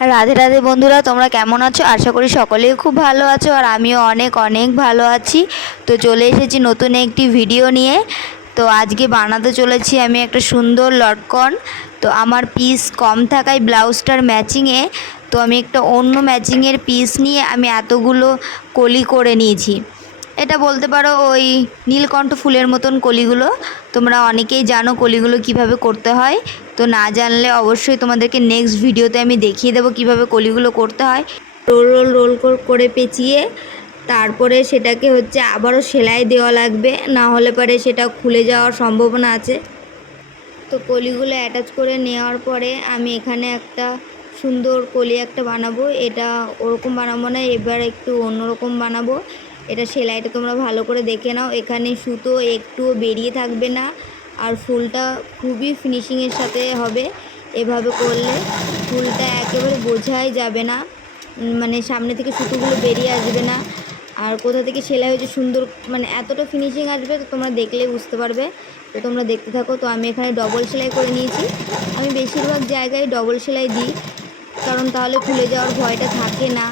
রাধে রাধে বন্ধুরা, তোমরা কেমন আছো? আশা করি সকলেই খুব ভালো আছো, আর আমিও অনেক অনেক ভালো আছি। তো চলে এসেছি নতুন একটি ভিডিও নিয়ে। তো আজকে বানাতে চলেছি আমি একটা সুন্দর লটকন। তো আমার পিস কম থাকায় ব্লাউজটার ম্যাচিংয়ে তো আমি একটা অন্য ম্যাচিংয়ের পিস নিয়ে আমি এতগুলো কলি করে নিয়েছি। এটা বলতে পারো ওই নীলকণ্ঠ ফুলের মতন কলিগুলো। তোমরা অনেকেই জানো কলিগুলো কিভাবে করতে হয়। তো না জানলে অবশ্যই তোমাদেরকে নেক্সট ভিডিওতে আমি দেখিয়ে দেবো কিভাবে কলিগুলো করতে হয়। রোল রোল রোল করে পেঁচিয়ে তারপরে সেটাকে আবারও সেলাই দেওয়া লাগবে, না হলে পরে সেটা খুলে যাওয়ার সম্ভাবনা আছে। তো কলিগুলো অ্যাটাচ করে নেওয়ার পরে আমি এখানে একটা সুন্দর কলি একটা বানাবো। এটা ওরকম বানাবো না, এবার একটু অন্যরকম বানাবো। এটা সেলাইটা তোমরা ভালো করে দেখে নাও, এখানে সুতো একটুও বেরিয়ে থাকবে না, আর ফুলটা খুবই ফিনিশিংয়ের সাথে হবে। এভাবে করলে ফুলটা একেবারে বোঝাই যাবে না, মানে সামনে থেকে সুতোগুলো বেরিয়ে আসবে না, আর কোথা থেকে সেলাই হয়েছে সুন্দর, মানে এতটা ফিনিশিং আসবে। তো তোমরা দেখলেই বুঝতে পারবে। তো তোমরা দেখতে থাকো। তো আমি এখানে ডবল সেলাই করে নিয়েছি। আমি বেশিরভাগ জায়গায় ডবল সেলাই দিই, কারণ তাহলে খুলে যাওয়ার ভয়টা থাকে না।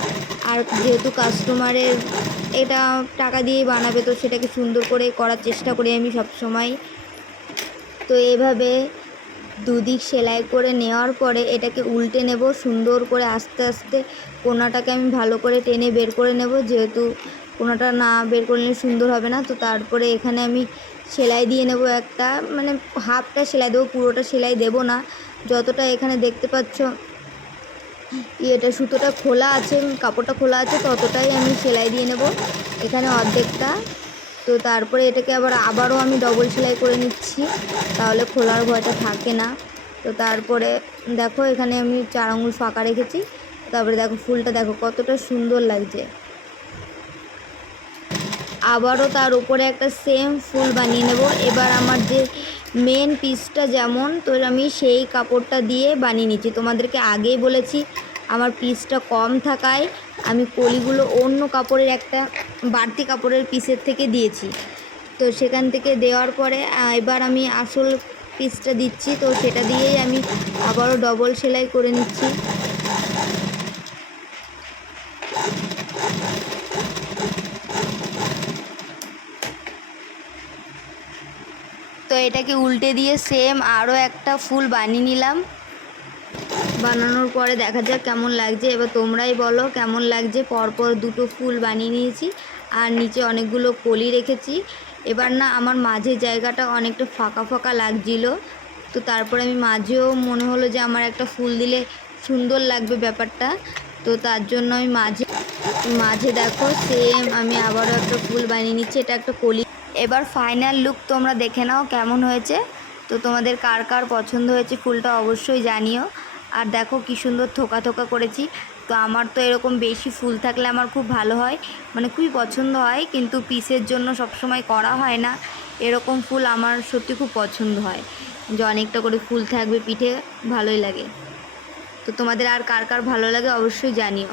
আর যেহেতু কাস্টমারের এটা টাকা দিয়েই বানাবে, তো সেটাকে সুন্দর করে করার চেষ্টা করি আমি সব সময়। তো এভাবে দুদিক সেলাই করে নেওয়ার পরে এটাকে উল্টে নেব সুন্দর করে, আস্তে আস্তে কোনাটাকে আমি ভালো করে টেনে বের করে নেব, যেহেতু কোনাটা না বের করে নিলে সুন্দর হবে না। তো তারপরে এখানে আমি সেলাই দিয়ে নেব একটা, মানে হাফটা সেলাই দেবো, পুরোটা সেলাই দেব না। যতটা এখানে দেখতে পাচ্ছ এটা সুতোটা খোলা আছে, কাপড়টা খোলা আছে, ততটাই আমি সেলাই দিয়ে নেব এখানে অর্ধেকটা। তো তারপরে এটাকে আবারও আমি ডবল সেলাই করে নিচ্ছি, তাহলে খোলার ভয়টা থাকে না। তো তারপরে দেখো এখানে আমি 4 আঙুল ফাঁকা রেখেছি। তারপরে দেখো ফুলটা দেখো কতটা সুন্দর লাগছে। আবারও তার উপরে একটা সেম ফুল বানিয়ে নেব। এবার আমার যে মেন পিসটা যেমন, তো আমি সেই কাপড়টা দিয়ে বানিয়ে নিচ্ছি। তোমাদেরকে আগেই বলেছি আমার পিসটা কম থাকায় আমি কলিগুলো অন্য কাপড়ের একটা বাড়তি কাপড়ের পিসের থেকে দিয়েছি। তো সেখান থেকে দেওয়ার পরে এবার আমি আসল পিসটা দিচ্ছি, তো সেটা দিয়েই আমি আবারও ডবল সেলাই করে নিচ্ছি। তো এটাকে উল্টে দিয়ে সেম আরও একটা ফুল বানিয়ে নিলাম। বানানোর পরে দেখা যাক কেমন লাগছে। এবার তোমরাই বলো কেমন লাগছে। পরপর দুটো ফুল বানিয়ে নিয়েছি, আর নিচে অনেকগুলো কলি রেখেছি। এবার না আমার মাঝের জায়গাটা অনেকটা ফাঁকা ফাঁকা লাগছিল, তো তারপরে আমি মাঝেও মনে হলো যে আমার একটা ফুল দিলে সুন্দর লাগবে ব্যাপারটা। তো তার জন্য আমি মাঝে মাঝে দেখো সেম আমি আবারও একটা ফুল বানিয়ে নিচ্ছি, এটা একটা কলি। এবার ফাইনাল লুক তোমরা দেখে নাও কেমন হয়েছে। তো তোমাদের কার কার পছন্দ হয়েছে ফুলটা অবশ্যই জানিও। আর দেখো কি সুন্দর থোকা থোকা করেছি। তো আমার তো এরকম বেশি ফুল থাকলে আমার খুব ভালো হয়, মানে খুবই পছন্দ হয়, কিন্তু পিসের জন্য সবসময় করা হয় না। এরকম ফুল আমার সত্যি খুব পছন্দ হয়, যে অনেকটা করে ফুল থাকবে পিঠে, ভালোই লাগে। তো তোমাদের আর কার কার ভালো লাগে অবশ্যই জানিও।